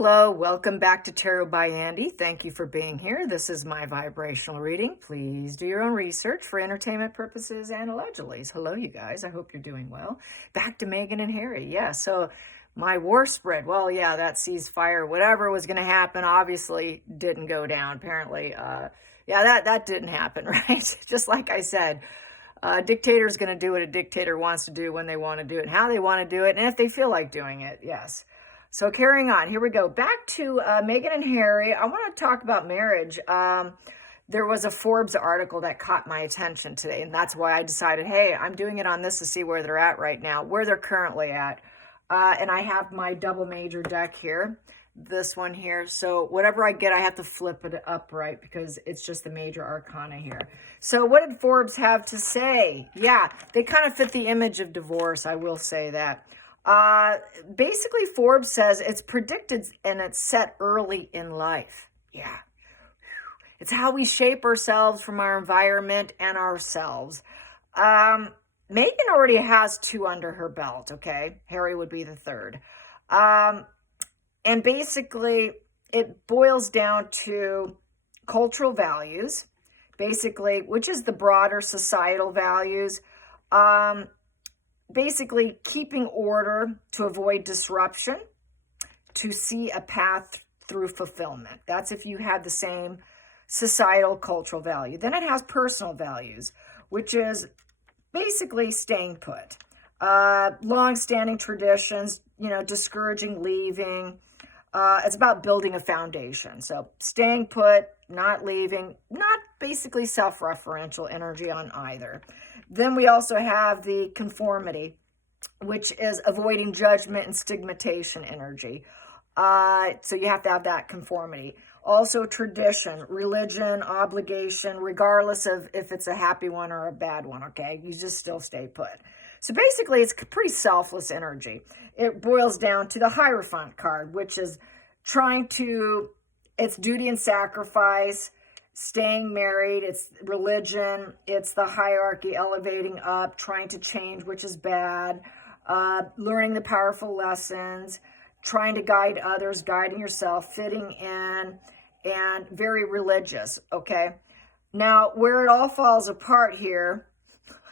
Hello, welcome back to Tarot by Andy. Thank you for being here. This is my vibrational reading. Please do your own research for entertainment purposes and allegedly. Hello, you guys. I hope you're doing well. Back to Meghan and Harry. Yeah, so my war spread. Well, yeah, that ceasefire, whatever was going to happen, obviously didn't go down. Apparently, yeah, that didn't happen, right? Just like I said, a dictator's going to do what a dictator wants to do when they want to do it, and how they want to do it, and if they feel like doing it, yes. So carrying on, here we go. Back to Meghan and Harry. I want to talk about marriage. There was a Forbes article that caught my attention today, and that's why I decided, hey, I'm doing it on this to see where they're at right now, where they're currently at. And I have my double major deck here, this one here. So whatever I get, I have to flip it upright because it's just the major arcana here. So what did Forbes have to say? Yeah, they kind of fit the image of divorce, I will say that. Basically, Forbes says it's predicted and it's set early in life. Yeah. It's how we shape ourselves from our environment and ourselves. Meghan already has 2 under her belt, okay? Harry would be the 3rd. And basically, it boils down to cultural values, basically, which is the broader societal values. Basically, keeping order to avoid disruption, to see a path through fulfillment. That's if you have the same societal cultural value. Then it has personal values, which is basically staying put. Long-standing traditions, discouraging leaving. It's about building a foundation. So staying put, not leaving, not basically self-referential energy on either. Then we also have the conformity, which is avoiding judgment and stigmatization energy. So you have to have that conformity. Also tradition, religion, obligation, regardless of if it's a happy one or a bad one, okay? You just still stay put. So basically, it's pretty selfless energy. It boils down to the Hierophant card, which is it's duty and sacrifice, staying married, it's religion, it's the hierarchy elevating up, trying to change, which is bad, learning the powerful lessons, trying to guide others, guiding yourself, fitting in, and very religious, okay? Now, where it all falls apart here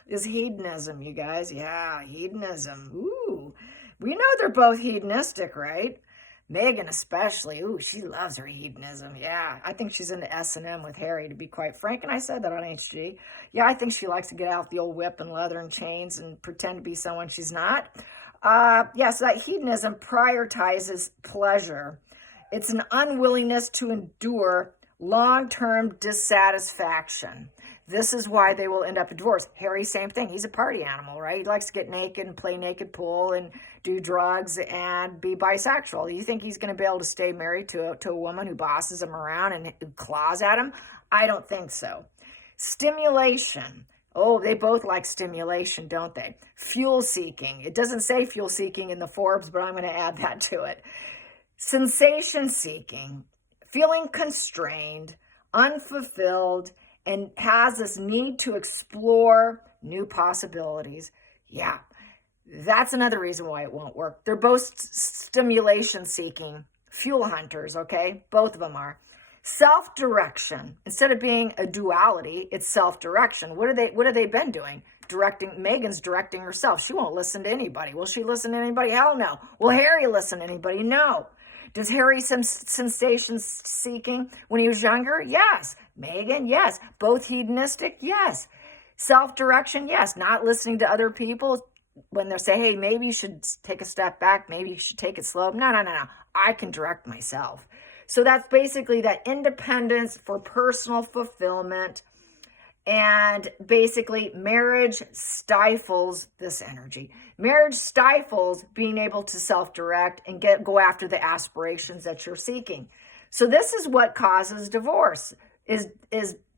is hedonism, you guys. Yeah, hedonism. Ooh, we know they're both hedonistic, right? Meghan especially. Ooh, she loves her hedonism. Yeah, I think she's into S&M with Harry, to be quite frank. And I said that on HG. Yeah, I think she likes to get out the old whip and leather and chains and pretend to be someone she's not. Yeah, so that hedonism prioritizes pleasure. It's an unwillingness to endure long-term dissatisfaction. This is why they will end up in divorce. Harry, same thing. He's a party animal, right? He likes to get naked and play naked pool and do drugs and be bisexual. You think he's going to be able to stay married to a woman who bosses him around and claws at him? I don't think so. Stimulation. Oh, they both like stimulation, don't they? Fuel seeking. It doesn't say fuel seeking in the Forbes, but I'm going to add that to it. Sensation seeking. Feeling constrained, unfulfilled, and has this need to explore new possibilities. Yeah, that's another reason why it won't work. They're both stimulation seeking, fuel hunters, okay? Both of them are. Self-direction. Instead of being a duality, it's self-direction. What have they been doing? Meghan's directing herself. She won't listen to anybody. Will she listen to anybody? Hell no. Will Harry listen to anybody? No. Does Harry sensation seeking when he was younger? Yes. Meghan? Yes. Both hedonistic? Yes. Self-direction? Yes. Not listening to other people when they say, hey, maybe you should take a step back. Maybe you should take it slow. No. I can direct myself. So that's basically that independence for personal fulfillment. And basically, marriage stifles this energy. Marriage stifles being able to self-direct and go after the aspirations that you're seeking. So this is what causes divorce, is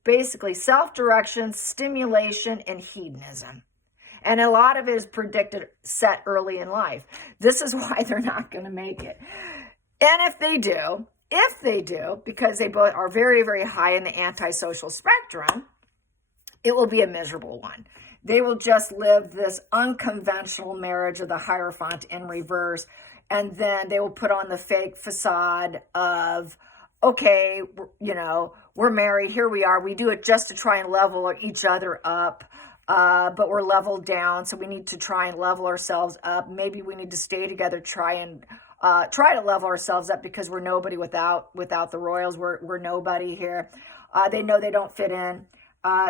basically self-direction, stimulation, and hedonism. And a lot of it is predicted, set early in life. This is why they're not going to make it. And if they do, because they both are very, very high in the antisocial spectrum, it will be a miserable one. They will just live this unconventional marriage of the Hierophant in reverse and then they will put on the fake facade of, okay, we're married, here we are. We do it just to try and level each other up, but we're leveled down, so we need to try and level ourselves up. Maybe we need to stay together, try to level ourselves up, because we're nobody without the royals. We're nobody here. They know they don't fit in.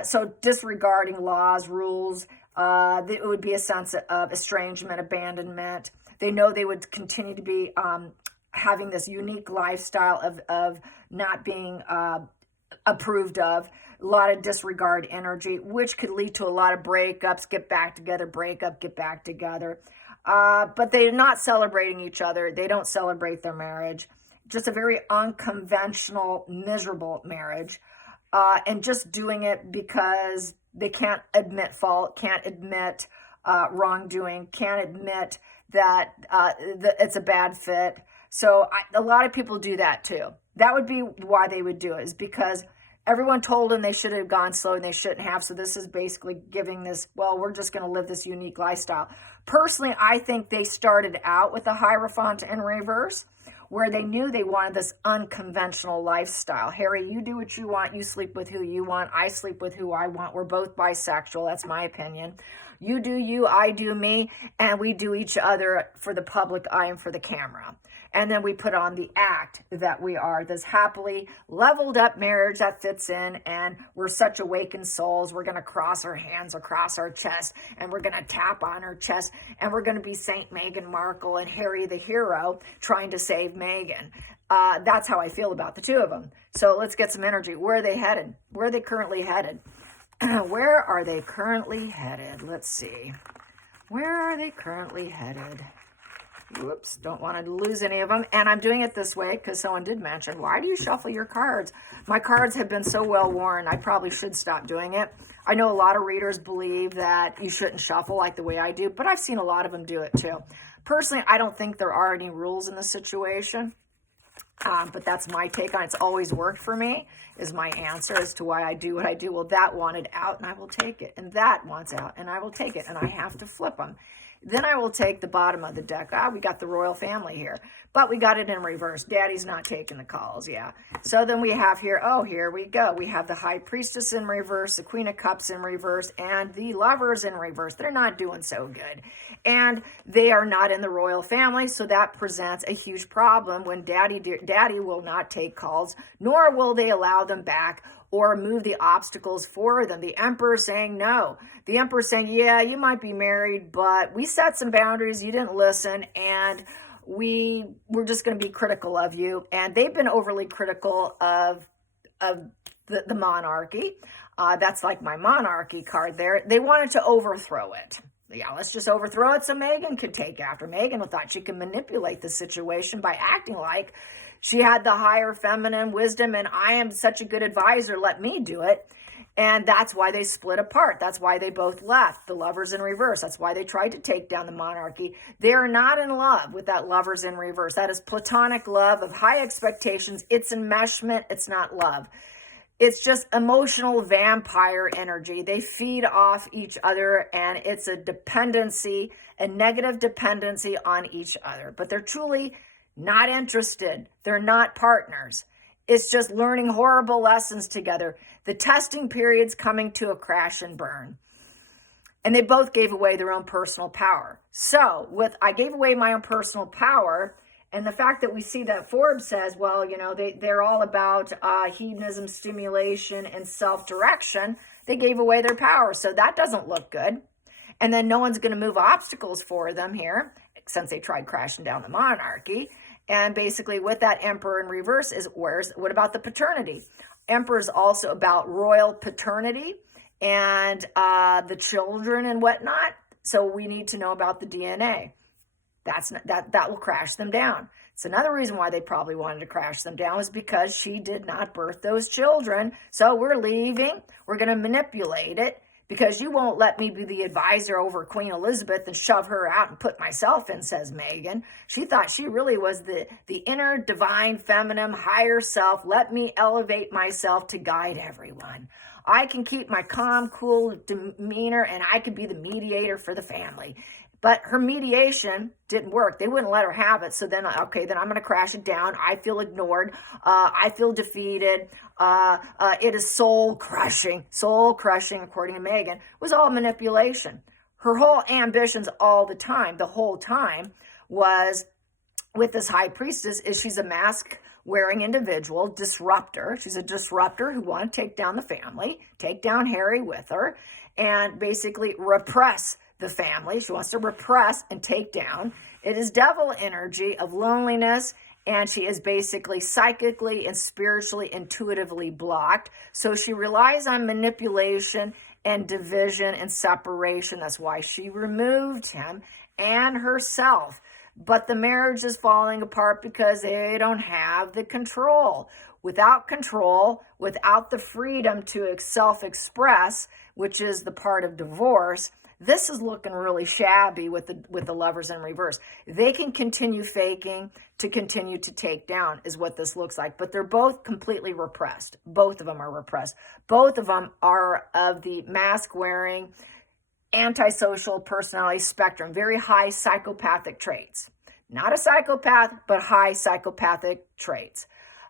So disregarding laws, rules, it would be a sense of estrangement, abandonment. They know they would continue to be having this unique lifestyle of not being approved of. A lot of disregard energy, which could lead to a lot of breakups, get back together, break up, get back together. But they're not celebrating each other. They don't celebrate their marriage. Just a very unconventional, miserable marriage. And just doing it because they can't admit fault, can't admit wrongdoing, can't admit that it's a bad fit. So a lot of people do that too. That would be why they would do it, is because everyone told them they should have gone slow and they shouldn't have. So this is basically giving this, well, we're just going to live this unique lifestyle. Personally, I think they started out with a Hierophant in reverse, where they knew they wanted this unconventional lifestyle. Harry, you do what you want. You sleep with who you want. I sleep with who I want. We're both bisexual. That's my opinion. You do you, I do me, and we do each other for the public eye and for the camera. And then we put on the act that we are this happily leveled up marriage that fits in, and we're such awakened souls. We're going to cross our hands across our chest, and we're going to tap on our chest, and we're going to be Saint Meghan Markle and Harry the hero trying to save Meghan. That's how I feel about the two of them. So let's get some energy. Where are they headed? Where are they currently headed? Where are they currently headed? Let's see. Where are they currently headed? Whoops, don't want to lose any of them. And I'm doing it this way because someone did mention, why do you shuffle your cards? My cards have been so well worn, I probably should stop doing it. I know a lot of readers believe that you shouldn't shuffle like the way I do, but I've seen a lot of them do it too. Personally, I don't think there are any rules in the situation, but that's my take on it. It's always worked for me, is my answer as to why I do what I do. Well, that wanted out, and I will take it. And that wants out, and I will take it. And I have to flip them. Then I will take the bottom of the deck. We got the royal family here, but we got it in reverse. Daddy's not taking the calls, yeah. So then we have here, here we go. We have the high priestess in reverse, the queen of cups in reverse, and the lovers in reverse. They're not doing so good. And they are not in the royal family, so that presents a huge problem when daddy will not take calls, nor will they allow them back or move the obstacles for them. The emperor saying no. The emperor saying, yeah, you might be married, but we set some boundaries, you didn't listen, and we're just going to be critical of you. And they've been overly critical of the monarchy. That's like my monarchy card there. They wanted to overthrow it. Yeah, let's just overthrow it so Meghan could take after. Meghan thought she could manipulate the situation by acting like she had the higher feminine wisdom, and I am such a good advisor, let me do it. And that's why they split apart. That's why they both left, the lovers in reverse. That's why they tried to take down the monarchy. They are not in love with that lovers in reverse. That is platonic love of high expectations. It's enmeshment. It's not love. It's just emotional vampire energy. They feed off each other, and it's a dependency, a negative dependency on each other. But they're truly not interested. They're not partners. It's just learning horrible lessons together. The testing period's coming to a crash and burn. And they both gave away their own personal power. So I gave away my own personal power, and the fact that we see that Forbes says, well, they're all about hedonism, stimulation, and self-direction. They gave away their power. So that doesn't look good. And then no one's going to move obstacles for them here, since they tried crashing down the monarchy. And basically with that emperor in reverse is what about the paternity? Emperor is also about royal paternity and the children and whatnot. So we need to know about the DNA. That will crash them down. It's another reason why they probably wanted to crash them down, was because she did not birth those children. So we're leaving. We're going to manipulate it, because you won't let me be the advisor over Queen Elizabeth and shove her out and put myself in, says Meghan. She thought she really was the inner divine feminine higher self. Let me elevate myself to guide everyone. I can keep my calm, cool demeanor, and I can be the mediator for the family. But her mediation didn't work. They wouldn't let her have it. So then, okay, then I'm going to crash it down. I feel ignored. I feel defeated. It is soul crushing, according to Megan, was all manipulation. Her whole ambitions all the time, the whole time, was with this high priestess is she's a mask wearing individual, disruptor. She's a disruptor who wants to take down the family, take down Harry with her, and basically repress the family. She wants to repress and take down. It is devil energy of loneliness, and she is basically psychically and spiritually, intuitively blocked. So she relies on manipulation and division and separation. That's why she removed him and herself. But the marriage is falling apart because they don't have the control. Without control, without the freedom to self-express, which is the part of divorce, this is looking really shabby with the lovers in reverse. They can continue faking to continue to take down is what this looks like. But they're both completely repressed. Both of them are repressed. Both of them are of the mask-wearing, antisocial personality spectrum, very high psychopathic traits. Not a psychopath, but high psychopathic traits.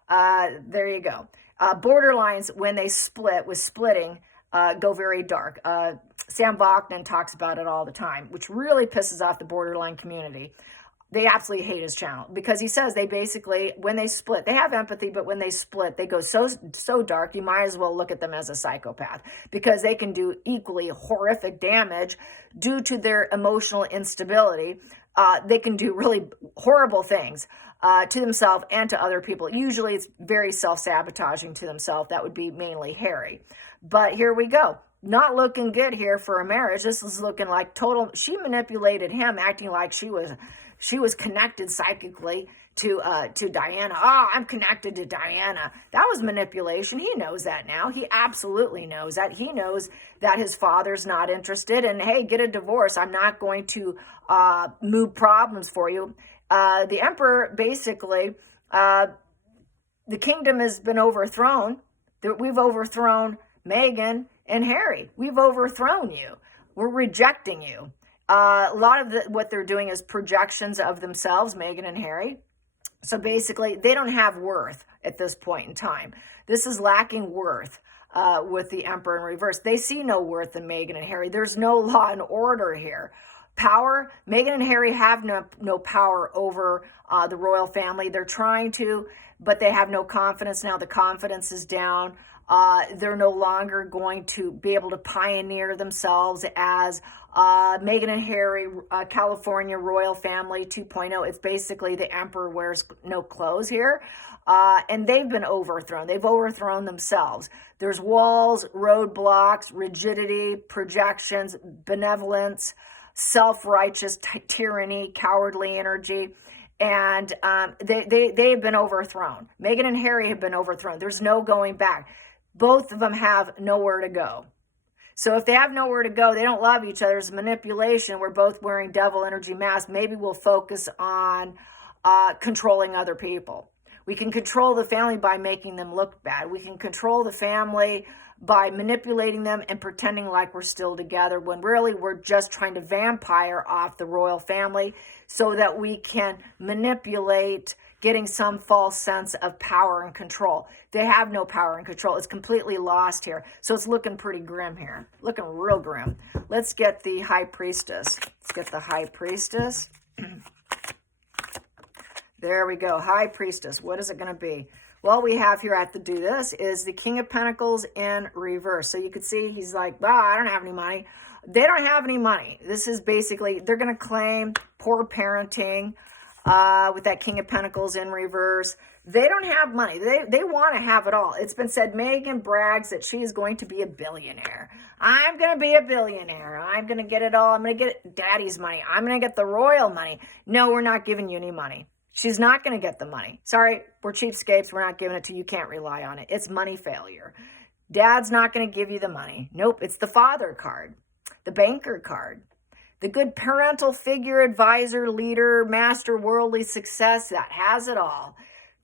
There you go. Borderlines, when they split, with splitting, go very dark. Sam Vaknin talks about it all the time, which really pisses off the borderline community. They absolutely hate his channel because he says they basically, when they split, they have empathy, but when they split, they go so dark, you might as well look at them as a psychopath because they can do equally horrific damage due to their emotional instability. They can do really horrible things to themselves and to other people. Usually it's very self-sabotaging to themselves. That would be mainly Harry. But here we go. Not looking good here for a marriage. This is looking like total, she manipulated him, acting like she was connected psychically to Diana. Oh, I'm connected to Diana. That was manipulation. He knows that now. He absolutely knows that. He knows that his father's not interested. And hey, get a divorce. I'm not going to move problems for you. The emperor, basically, the kingdom has been overthrown. We've overthrown Meghan and Harry. We've overthrown you. We're rejecting you. A lot of what they're doing is projections of themselves, Meghan and Harry. So basically, they don't have worth at this point in time. This is lacking worth with the emperor in reverse. They see no worth in Meghan and Harry. There's no law and order here. Power, Meghan and Harry have no power over the royal family. They're trying to, but they have no confidence now. The confidence is down. They're no longer going to be able to pioneer themselves as Meghan and Harry, California royal family 2.0. It's basically the emperor wears no clothes here. And they've been overthrown. They've overthrown themselves. There's walls, roadblocks, rigidity, projections, benevolence, self-righteous tyranny, cowardly energy. And they've been overthrown. Meghan and Harry have been overthrown. There's no going back. Both of them have nowhere to go. So if they have nowhere to go, they don't love each other. It's manipulation. We're both wearing devil energy masks. Maybe we'll focus on controlling other people. We can control the family by making them look bad. We can control the family by manipulating them and pretending like we're still together when really we're just trying to vampire off the royal family so that we can manipulate getting some false sense of power and control. They have no power and control. It's completely lost here. So it's looking pretty grim here. Looking real grim. Let's get the high priestess. Let's get the high priestess. There we go. High priestess. What is it going to be? Well, we have here, I have to do this, is the King of Pentacles in reverse. So you can see he's like, wow, I don't have any money. They don't have any money. This is basically, they're going to claim poor parenting with that King of Pentacles in reverse. They don't have money. They want to have it all. It's been said, Meghan brags that she is going to be a billionaire. I'm going to be a billionaire. I'm going to get it all. I'm going to get daddy's money. I'm going to get the royal money. No, we're not giving you any money. She's not going to get the money. Sorry, we're cheapskates. We're not giving it to you. You can't rely on it. It's money failure. Dad's not going to give you the money. Nope, it's the father card, the banker card, the good parental figure, advisor, leader, master, worldly success that has it all.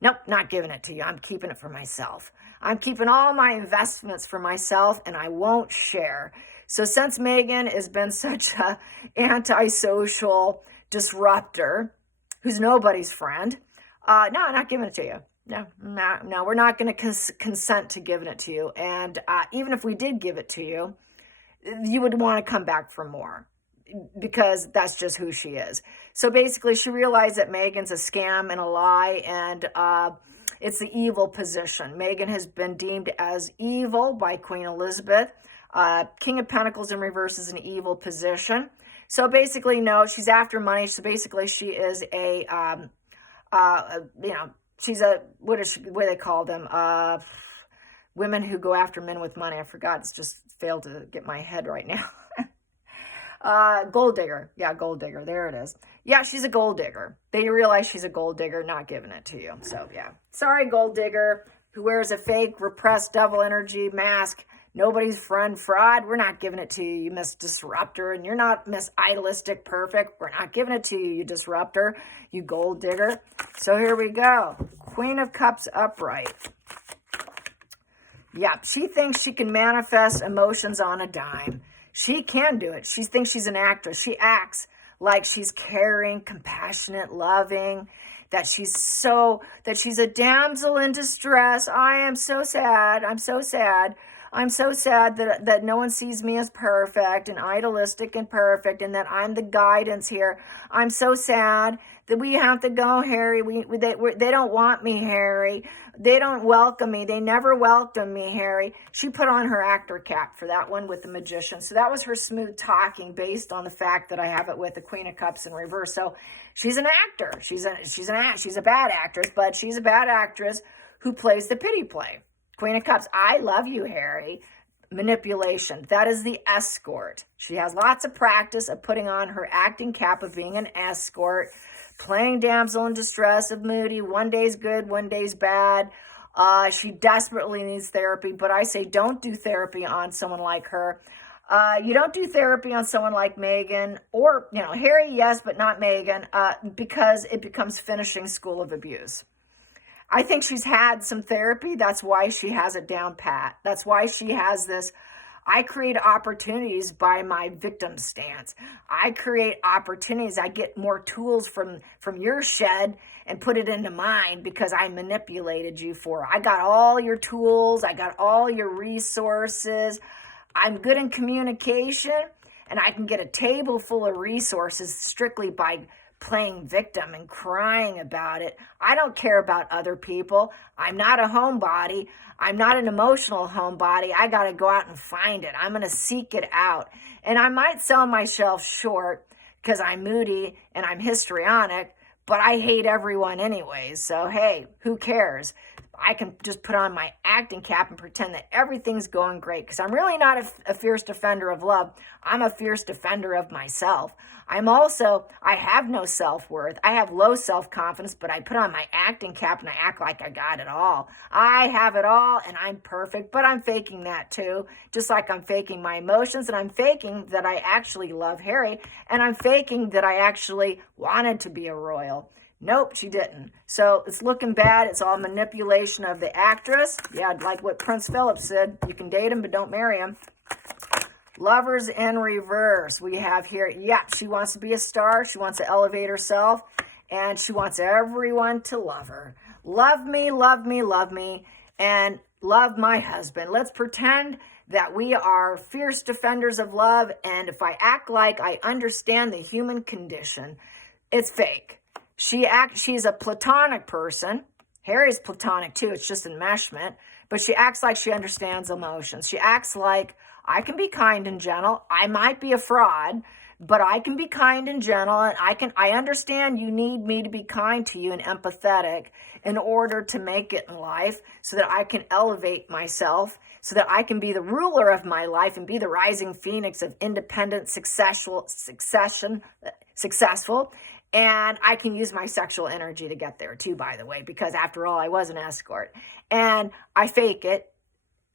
Nope, not giving it to you. I'm keeping it for myself. I'm keeping all my investments for myself, and I won't share. So since Megan has been such a antisocial disruptor, who's nobody's friend, no, I'm not giving it to you. No, we're not going to consent to giving it to you. And even if we did give it to you, you would want to come back for more, because that's just who she is. So basically, she realized that Megan's a scam and a lie, and it's the evil position. Megan has been deemed as evil by Queen Elizabeth. King of Pentacles in reverse is an evil position. So basically, no, she's after money. So basically, she is a, she's a, what do they call them? Women who go after men with money. I forgot. It's just failed to get my head right now. Gold digger. Yeah, gold digger. There it is. Yeah, she's a gold digger. They realize she's a gold digger, not giving it to you. So, yeah. Sorry, gold digger, who wears a fake, repressed devil energy mask. Nobody's friend, fraud. We're not giving it to you, you Miss Disruptor. And you're not Miss Idealistic Perfect. We're not giving it to you, you Disruptor, you gold digger. So here we go. Queen of Cups upright. Yep, she thinks she can manifest emotions on a dime. She can do it. She thinks she's an actress. She acts like she's caring, compassionate, loving, that she's a damsel in distress. I am so sad. I'm so sad. I'm so sad that no one sees me as perfect and idealistic and perfect, and that I'm the guidance here. I'm so sad that we have to go, Harry. They don't want me, Harry. They don't welcome me. They never welcome me, Harry. She put on her actor cap for that one with the Magician. So that was her smooth talking based on the fact that I have it with the Queen of Cups in reverse. So she's an actor. She's a bad actress, but she's a bad actress who plays the pity play. Queen of Cups, I love you, Harry. Manipulation. That is the escort. She has lots of practice of putting on her acting cap of being an escort, playing damsel in distress of moody. One day's good, one day's bad. She desperately needs therapy, but I say don't do therapy on someone like her. You don't do therapy on someone like Megan or, Harry, yes, but not Megan, because it becomes finishing school of abuse. I think she's had some therapy. That's why she has it down pat. That's why she has this. I create opportunities by my victim stance. I create opportunities. I get more tools from your shed and put it into mine because I manipulated you for. I got all your tools. I got all your resources. I'm good in communication, and I can get a table full of resources strictly by playing victim and crying about it. I don't care about other people. I'm not a homebody. I'm not an emotional homebody. I got to go out and find it. I'm going to seek it out. And I might sell myself short because I'm moody and I'm histrionic, but I hate everyone anyways. So, hey, who cares? I can just put on my acting cap and pretend that everything's going great because I'm really not a fierce defender of love. I'm a fierce defender of myself. I have no self-worth. I have low self-confidence, but I put on my acting cap and I act like I got it all. I have it all and I'm perfect, but I'm faking that too. Just like I'm faking my emotions, and I'm faking that I actually love Harry, and I'm faking that I actually wanted to be a royal. Nope, she didn't. So it's looking bad. It's all manipulation of the actress. Yeah, like what Prince Philip said, you can date him, but don't marry him. Lovers in reverse. We have here, she wants to be a star. She wants to elevate herself, and she wants everyone to love her. Love me, love me, love me, and love my husband. Let's pretend that we are fierce defenders of love, and if I act like I understand the human condition, it's fake. She's a Platonic person. Harry's Platonic too. It's just enmeshment. But she acts like she understands emotions. She acts like I can be kind and gentle. I might be a fraud, but I can be kind and gentle, and I understand you need me to be kind to you and empathetic in order to make it in life so that I can elevate myself, so that I can be the ruler of my life and be the rising phoenix of independent, successful, and I can use my sexual energy to get there too, by the way, because after all, I was an escort. And I fake it.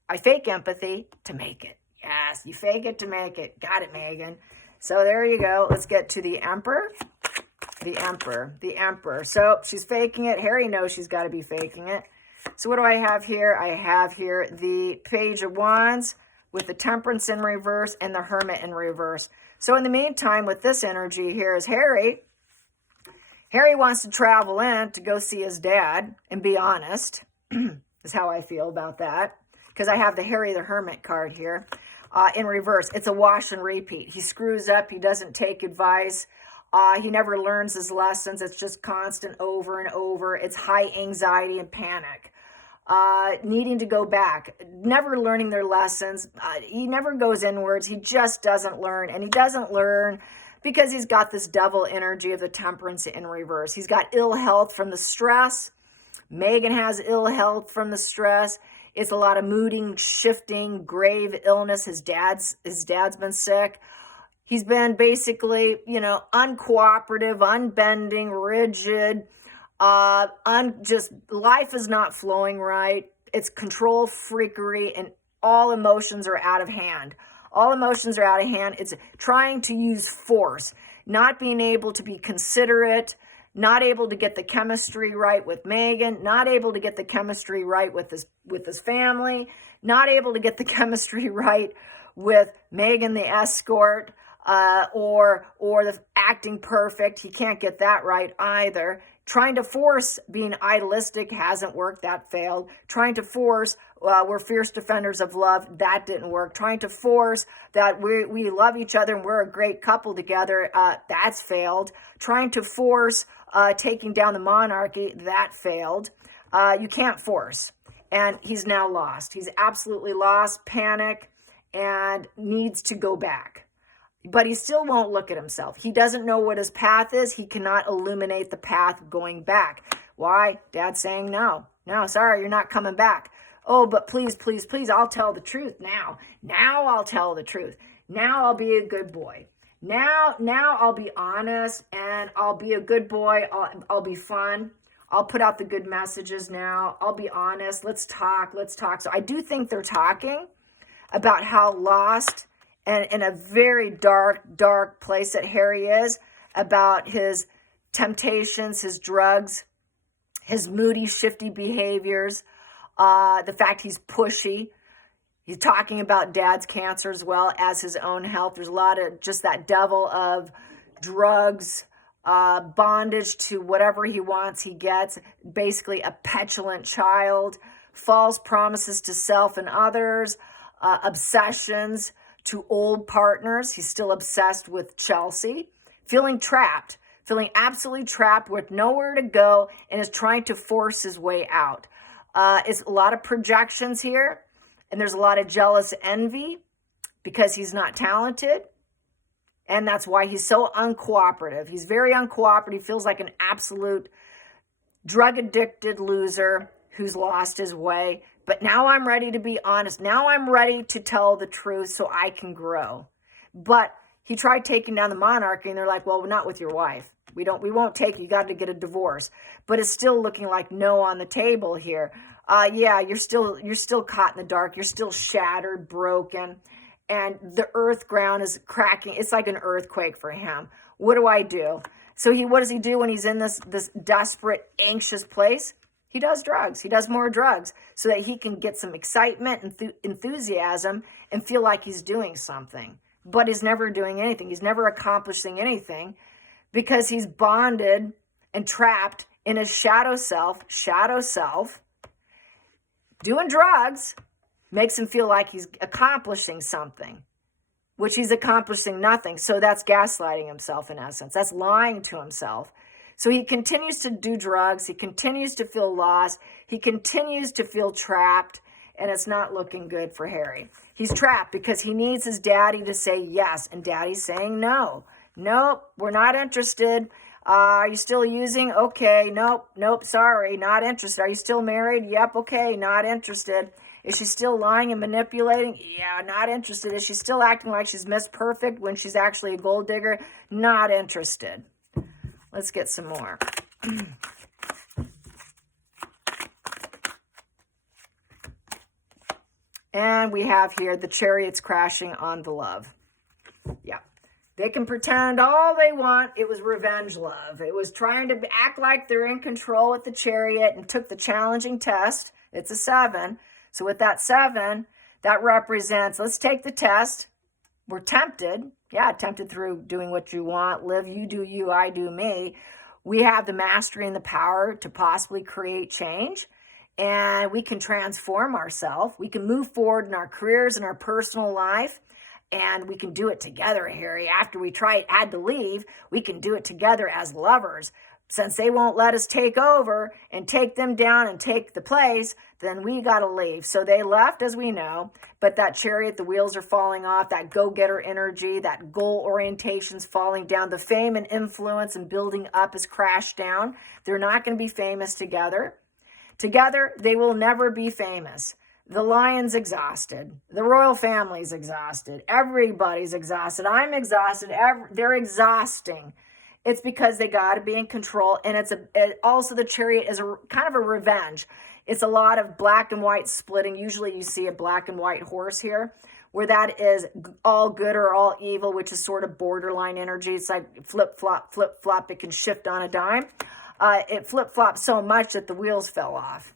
I fake empathy to make it. Yes, you fake it to make it. Got it, Megan. So there you go. Let's get to the Emperor. The Emperor. So she's faking it. Harry knows she's got to be faking it. So what do I have here? I have here the Page of Wands, with the Temperance in reverse and the Hermit in reverse. So in the meantime, with this energy here is Harry. Harry wants to travel in to go see his dad and be honest, is how I feel about that. Because I have the Harry the Hermit card here in reverse. It's a wash and repeat. He screws up. He doesn't take advice. He never learns his lessons. It's just constant over and over. It's high anxiety and panic. Needing to go back. Never learning their lessons. He never goes inwards. He just doesn't learn. And he doesn't learn because he's got this devil energy of the Temperance in reverse. He's got ill health from the stress. Megan has ill health from the stress. It's a lot of mooding, shifting, grave illness. His dad's been sick. He's been basically, you know, uncooperative, unbending, rigid. Just life is not flowing right. It's control freakery, and all emotions are out of hand. All emotions are out of hand. It's trying to use force, not being able to be considerate, not able to get the chemistry right with Megan, not able to get the chemistry right with his family, not able to get the chemistry right with Megan the escort, or the acting perfect. He can't get that right either. Trying to force being idealistic hasn't worked. That failed. Trying to force we're fierce defenders of love. That didn't work. Trying to force that we love each other and we're a great couple together. That's failed. Trying to force taking down the monarchy. That failed. You can't force. And he's now lost. He's absolutely lost, panic, and needs to go back. But he still won't look at himself. He doesn't know what his path is. He cannot illuminate the path going back. Why? Dad's saying no. No, sorry, you're not coming back. Oh, but please, please, please, I'll tell the truth now. Now I'll tell the truth. Now I'll be a good boy. Now I'll be honest, and I'll be a good boy. I'll be fun. I'll put out the good messages now. I'll be honest. Let's talk. So I do think they're talking about how lost and in a very dark place that Harry is, about his temptations, his drugs, his moody, shifty behaviors, the fact he's pushy. He's talking about dad's cancer as well as his own health. There's a lot of just that devil of drugs, bondage to whatever he wants, he gets. Basically a petulant child, false promises to self and others, obsessions to old partners. He's still obsessed with Chelsea. Feeling trapped, feeling absolutely trapped with nowhere to go, and is trying to force his way out. It's a lot of projections here, and there's a lot of jealous envy because he's not talented, and that's why he's so uncooperative. He's very uncooperative. He feels like an absolute drug-addicted loser who's lost his way. But now I'm ready to be honest. Now I'm ready to tell the truth so I can grow. But he tried taking down the monarchy, and they're like, well, not with your wife. We won't take it. You got to get a divorce. But it's still looking like no on the table here. Yeah, you're still caught in the dark. You're still shattered, broken, and the earth ground is cracking. It's like an earthquake for him. What do I do? So what does he do when he's in this desperate, anxious place? He does drugs. He does more drugs so that he can get some excitement and enthusiasm and feel like he's doing something. But he's never doing anything. He's never accomplishing anything because he's bonded and trapped in his shadow self. Doing drugs makes him feel like he's accomplishing something, which he's accomplishing nothing. So that's gaslighting himself in essence. That's lying to himself. So he continues to do drugs. He continues to feel lost. He continues to feel trapped, and it's not looking good for Harry. He's trapped because he needs his daddy to say yes, and daddy's saying no. Nope, we're not interested. Are you still using? Okay, nope, sorry, not interested. Are you still married? Yep, okay, not interested. Is she still lying and manipulating? Yeah, not interested. Is she still acting like she's Miss Perfect when she's actually a gold digger? Not interested. Let's get some more. And we have here the Chariots crashing on the love. Yeah. They can pretend all they want. It was revenge love. It was trying to act like they're in control with the Chariot and took the challenging test. It's a 7. So with that 7, That represents, let's take the test. We're tempted. Yeah, tempted through doing what you want. Live, you do you, I do me. We have the mastery and the power to possibly create change. And we can transform ourselves. We can move forward in our careers and our personal life. And we can do it together, Harry. After we had to leave, we can do it together as lovers. Since they won't let us take over and take them down and take the place, then we got to leave. So they left, as we know, but that chariot, the wheels are falling off, that go-getter energy, that goal orientation's falling down, the fame and influence and building up is crashed down. They're not going to be famous together. Together, they will never be famous. The lion's exhausted. The royal family's exhausted. Everybody's exhausted. I'm exhausted. They're exhausting. It's because they got to be in control. And also the chariot is kind of a revenge. It's a lot of black and white splitting. Usually you see a black and white horse here, where that is all good or all evil, which is sort of borderline energy. It's like flip-flop, flip-flop. It can shift on a dime. It flip-flopped so much that the wheels fell off.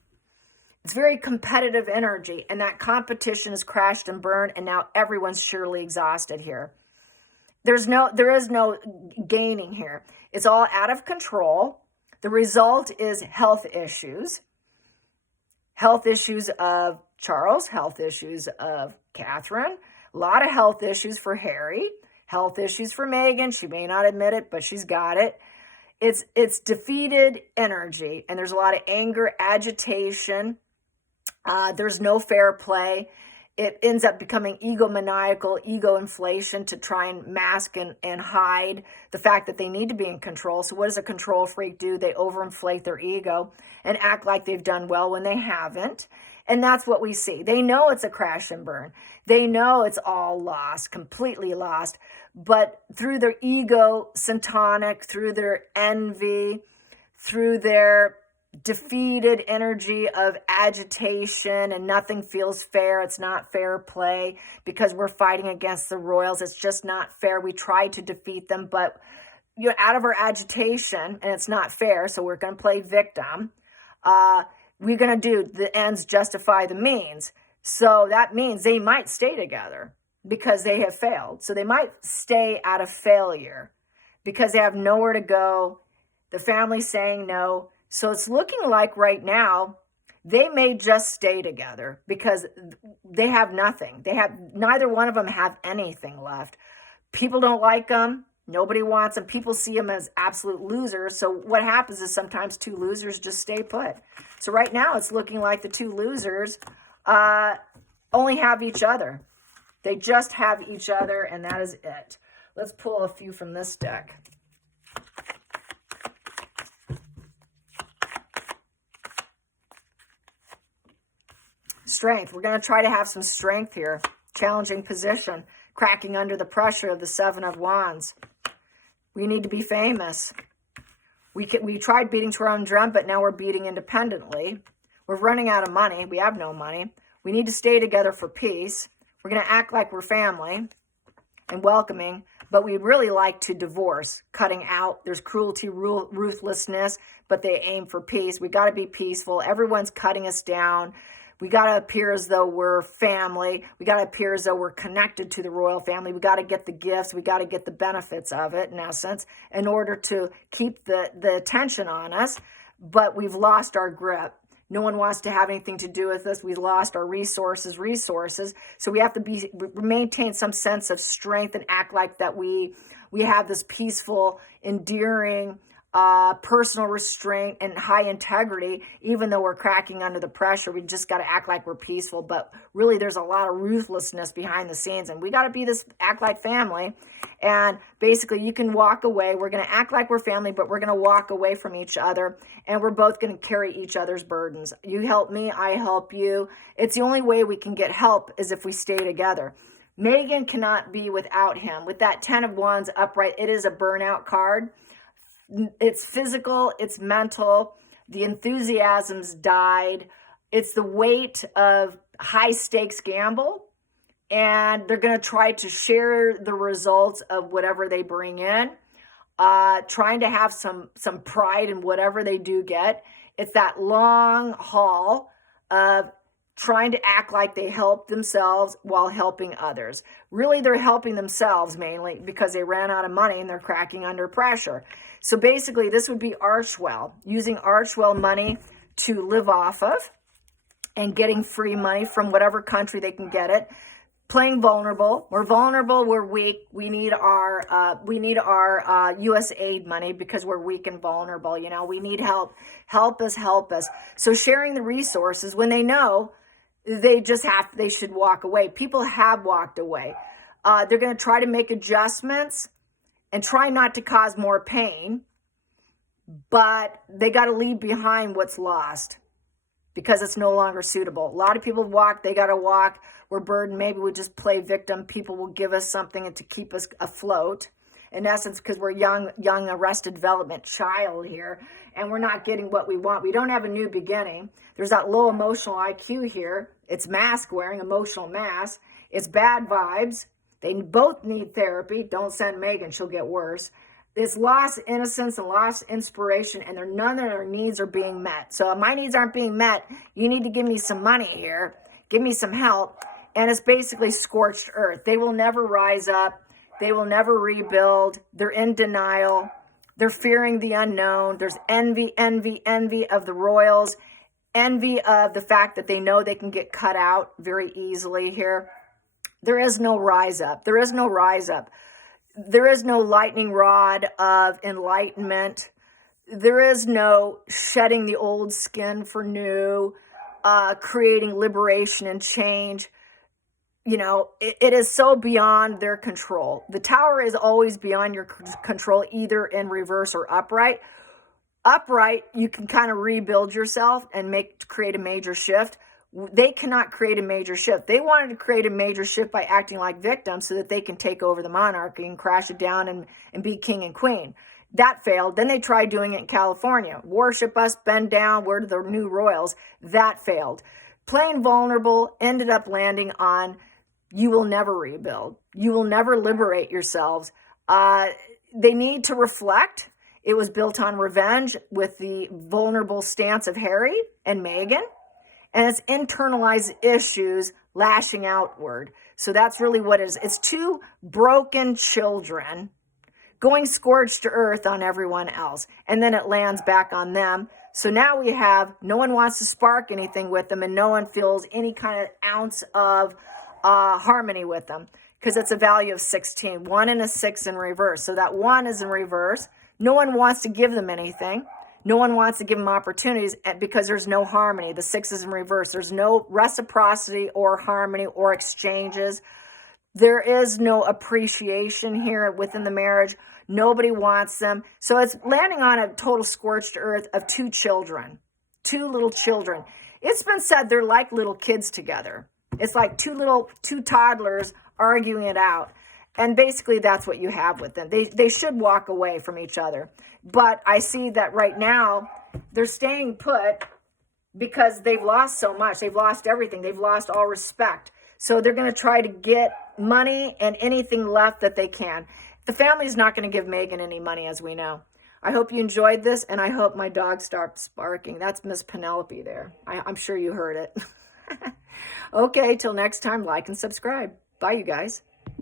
It's very competitive energy, and that competition has crashed and burned, and now everyone's surely exhausted here. There is no gaining here. It's all out of control. The result is health issues. Health issues of Charles, health issues of Catherine, a lot of health issues for Harry, health issues for Meghan. She may not admit it, but she's got it. It's defeated energy, and there's a lot of anger, agitation. There's no fair play. It ends up becoming egomaniacal, ego inflation to try and mask and hide the fact that they need to be in control. So what does a control freak do? They overinflate their ego and act like they've done well when they haven't. And that's what we see. They know it's a crash and burn. They know it's all lost, completely lost. But through their ego, syntonic, through their envy, through their defeated energy of agitation, and nothing feels fair. It's not fair play because we're fighting against the royals. It's just not fair. We tried to defeat them, but you're out of our agitation, and it's not fair. So we're going to play victim. We're going to do the ends justify the means. So that means they might stay together because they have failed. So they might stay out of failure because they have nowhere to go. The family's saying no. So it's looking like right now they may just stay together because they have nothing. Neither one of them have anything left. People don't like them. Nobody wants them. People see them as absolute losers. So what happens is sometimes two losers just stay put. So right now it's looking like the two losers only have each other. They just have each other, and that is it. Let's pull a few from this deck. Strength. We're going to try to have some strength here. Challenging position. Cracking under the pressure of the Seven of Wands. We need to be famous. We tried beating to our own drum, but now we're beating independently. We're running out of money. We have no money. We need to stay together for peace. We're going to act like we're family and welcoming, but we really like to divorce, cutting out. There's cruelty, ruthlessness, but they aim for peace. We got to be peaceful. Everyone's cutting us down. We got to appear as though we're family. We got to appear as though we're connected to the royal family. We got to get the gifts. We got to get the benefits of it, in essence, in order to keep the attention on us. But we've lost our grip. No one wants to have anything to do with us. We've lost our resources. So we have to maintain some sense of strength and act like that we have this peaceful, endearing, personal restraint and high integrity. Even though we're cracking under the pressure, we just got to act like we're peaceful. But really, there's a lot of ruthlessness behind the scenes, and we got to act like family. And basically, you can walk away. We're going to act like we're family, but we're going to walk away from each other, and we're both going to carry each other's burdens. You help me, I help you. It's the only way we can get help is if we stay together. Meghan cannot be without him. With that 10 of Wands upright, it is a burnout card. It's physical, it's mental, the enthusiasm's died. It's the weight of high stakes gamble, and they're going to try to share the results of whatever they bring in, trying to have some pride in whatever they do get. It's that long haul of trying to act like they help themselves while helping others. Really, they're helping themselves mainly because they ran out of money and they're cracking under pressure. So basically, this would be Archwell, using Archwell money to live off of and getting free money from whatever country they can get it. Playing vulnerable. We're vulnerable. We're weak. We need our U.S. aid money because we're weak and vulnerable. You know, we need help. Help us. Help us. So sharing the resources when they know they should walk away. People have walked away. They're going to try to make adjustments and try not to cause more pain, but they got to leave behind what's lost because it's no longer suitable. A lot of people have walked. They got to walk. We're burdened. Maybe we just play victim. People will give us something to keep us afloat. In essence, because we're young arrested development child here, and we're not getting what we want. We don't have a new beginning. There's that low emotional IQ here. It's mask wearing, emotional mask. It's bad vibes. They both need therapy. Don't send Megan. She'll get worse. It's lost innocence and lost inspiration, and none of their needs are being met. So if my needs aren't being met, you need to give me some money here. Give me some help. And it's basically scorched earth. They will never rise up. They will never rebuild. They're in denial. They're fearing the unknown. There's envy of the royals. Envy of the fact that they know they can get cut out very easily here. There is no rise up. There is no rise up. There is no lightning rod of enlightenment. There is no shedding the old skin for new, creating liberation and change. You know, it is so beyond their control. The tower is always beyond your control, either in reverse or upright. Upright, you can kind of rebuild yourself and create a major shift. They cannot create a major shift. They wanted to create a major shift by acting like victims so that they can take over the monarchy and crash it down and be king and queen. That failed. Then they tried doing it in California. Worship us, bend down, we're the new royals. That failed. Playing vulnerable ended up landing on you will never rebuild. You will never liberate yourselves. They need to reflect. It was built on revenge with the vulnerable stance of Harry and Meghan. And it's internalized issues lashing outward. So that's really what it is. It's two broken children going scorched to earth on everyone else. And then it lands back on them. So now we have no one wants to spark anything with them, and no one feels any kind of ounce of harmony with them, because it's a value of 16. 1 and a 6 in reverse. So that 1 is in reverse. No one wants to give them anything. No one wants to give them opportunities because there's no harmony. The 6 is in reverse. There's no reciprocity or harmony or exchanges. There is no appreciation here within the marriage. Nobody wants them. So it's landing on a total scorched earth of 2 children, 2 little children. It's been said they're like little kids together. It's like two toddlers arguing it out. And basically that's what you have with them. They should walk away from each other. But I see that right now they're staying put because they've lost so much. They've lost everything. They've lost all respect. So they're going to try to get money and anything left that they can. The family's not going to give Meghan any money, as we know. I hope you enjoyed this, and I hope my dog stops barking. That's Miss Penelope there. I'm sure you heard it. Okay, till next time, like and subscribe. Bye, you guys.